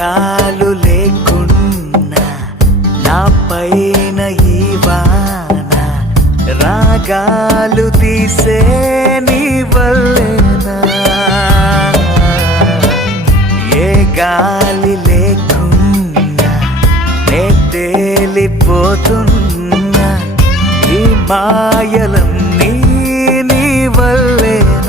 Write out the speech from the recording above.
మేఘాలు లేకున్నా నా పైన ఈ వాన రాగాలు తీసే నీ వల్లేనా ఏ గాలి లేకున్నా నే తేలిపోతున్నా ఈ మాయలన్నీ నీ వల్లేనా